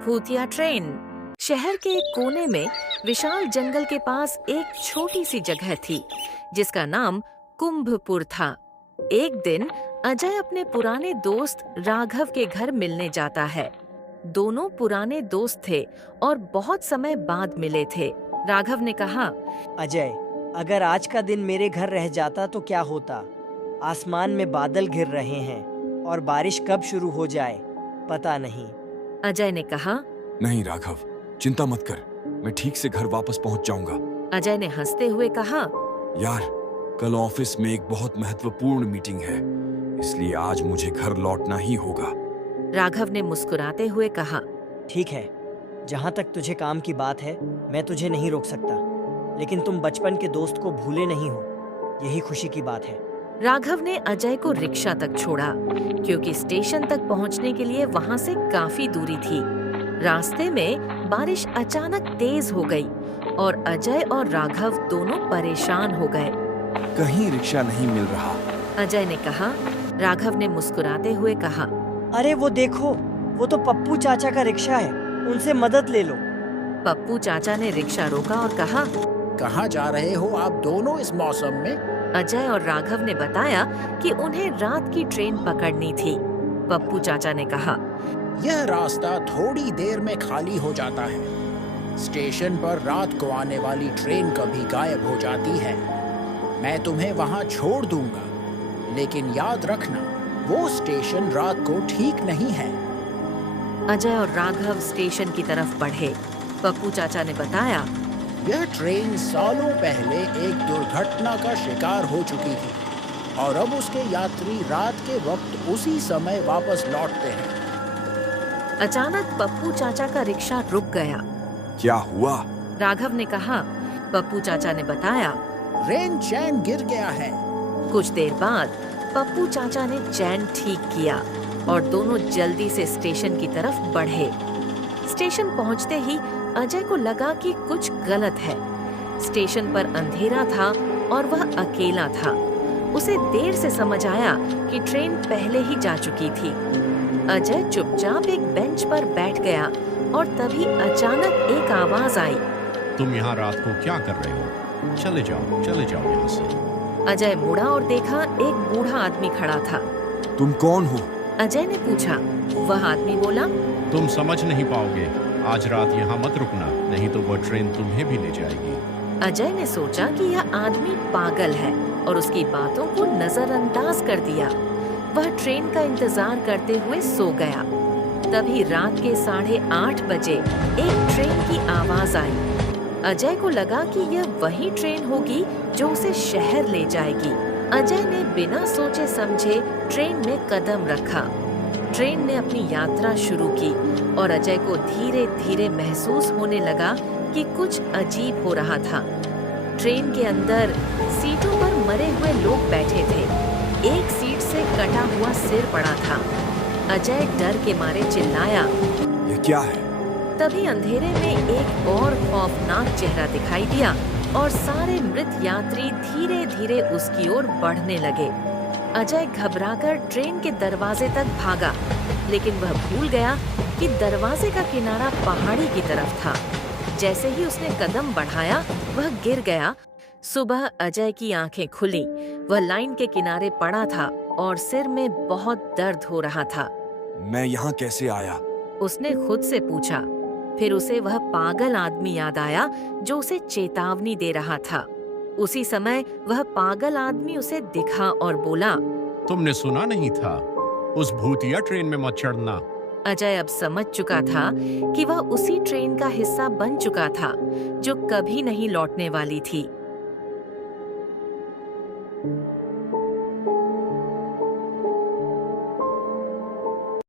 भूतिया ट्रेन। शहर के एक कोने में विशाल जंगल के पास एक छोटी सी जगह थी जिसका नाम कुंभपुर था। एक दिन अजय अपने पुराने दोस्त राघव के घर मिलने जाता है। दोनों पुराने दोस्त थे और बहुत समय बाद मिले थे। राघव ने कहा, अजय, अगर आज का दिन मेरे घर रह जाता तो क्या होता। आसमान में बादल घिर रहे हैं और बारिश कब शुरू हो जाए पता नहीं। अजय ने कहा, नहीं राघव, चिंता मत कर, मैं ठीक से घर वापस पहुंच जाऊंगा। अजय ने हंसते हुए कहा, यार, कल ऑफिस में एक बहुत महत्वपूर्ण मीटिंग है, इसलिए आज मुझे घर लौटना ही होगा। राघव ने मुस्कुराते हुए कहा, ठीक है, जहाँ तक तुझे काम की बात है मैं तुझे नहीं रोक सकता, लेकिन तुम बचपन के दोस्त को भूले नहीं हो, यही खुशी की बात है। राघव ने अजय को रिक्शा तक छोड़ा क्योंकि स्टेशन तक पहुंचने के लिए वहां से काफी दूरी थी। रास्ते में बारिश अचानक तेज हो गई और अजय और राघव दोनों परेशान हो गए। कहीं रिक्शा नहीं मिल रहा। अजय ने कहा। राघव ने मुस्कुराते हुए कहा, अरे वो देखो, वो तो पप्पू चाचा का रिक्शा है, उनसे मदद ले लो। पप्पू चाचा ने रिक्शा रोका और कहा, कहाँ जा रहे हो आप दोनों इस मौसम में? अजय और राघव ने बताया कि उन्हें रात की ट्रेन पकड़नी थी। पप्पू चाचा ने कहा, यह रास्ता थोड़ी देर में खाली हो जाता है। स्टेशन पर रात को आने वाली ट्रेन कभी गायब हो जाती है। मैं तुम्हें वहां छोड़ दूंगा, लेकिन याद रखना वो स्टेशन रात को ठीक नहीं है। अजय और राघव स्टेशन की तरफ बढ़े। पप्पू चाचा ने बताया, यह ट्रेन सालों पहले एक दुर्घटना का शिकार हो चुकी थी और अब उसके यात्री रात के वक्त उसी समय वापस लौटते हैं। अचानक पप्पू चाचा का रिक्शा रुक गया। क्या हुआ? राघव ने कहा। पप्पू चाचा ने बताया, रेन चैन गिर गया है। कुछ देर बाद पप्पू चाचा ने चैन ठीक किया और दोनों जल्दी से स्टेशन की तरफ बढ़े। स्टेशन पहुंचते ही अजय को लगा कि कुछ गलत है। स्टेशन पर अंधेरा था और वह अकेला था। उसे देर से समझ आया कि ट्रेन पहले ही जा चुकी थी। अजय चुपचाप एक बेंच पर बैठ गया और तभी अचानक एक आवाज आई, तुम यहाँ रात को क्या कर रहे हो? चले जाओ यहाँ से। अजय मुड़ा और देखा एक बूढ़ा आदमी खड़ा था। तुम कौन हो? अजय ने पूछा। वह आदमी बोला, तुम समझ नहीं पाओगे, आज रात यहाँ मत रुकना, नहीं तो वह ट्रेन तुम्हें भी ले जाएगी। अजय ने सोचा कि यह आदमी पागल है और उसकी बातों को नजरअंदाज कर दिया। वह ट्रेन का इंतजार करते हुए सो गया। तभी रात के 8:30 बजे एक ट्रेन की आवाज आई। अजय को लगा कि यह वही ट्रेन होगी जो उसे शहर ले जाएगी। अजय ने बिना सोचे समझे ट्रेन में कदम रखा। ट्रेन ने अपनी यात्रा शुरू की और अजय को धीरे धीरे महसूस होने लगा कि कुछ अजीब हो रहा था। ट्रेन के अंदर सीटों पर मरे हुए लोग बैठे थे। एक सीट से कटा हुआ सिर पड़ा था। अजय डर के मारे चिल्लाया, ये क्या है? तभी अंधेरे में एक और खौफनाक चेहरा दिखाई दिया और सारे मृत यात्री धीरे धीरे उसकी ओर बढ़ने लगे। अजय घबराकर ट्रेन के दरवाजे तक भागा, लेकिन वह भूल गया कि दरवाजे का किनारा पहाड़ी की तरफ था। जैसे ही उसने कदम बढ़ाया, वह गिर गया। सुबह अजय की आंखें खुली। वह लाइन के किनारे पड़ा था और सिर में बहुत दर्द हो रहा था। मैं यहाँ कैसे आया? उसने खुद से पूछा। फिर उसे वह पागल आदमी याद आया जो उसे चेतावनी दे रहा था। उसी समय वह पागल आदमी उसे दिखा और बोला, तुमने सुना नहीं था, उस भूतिया ट्रेन में मत चढ़ना। अजय अब समझ चुका था कि वह उसी ट्रेन का हिस्सा बन चुका था जो कभी नहीं लौटने वाली थी।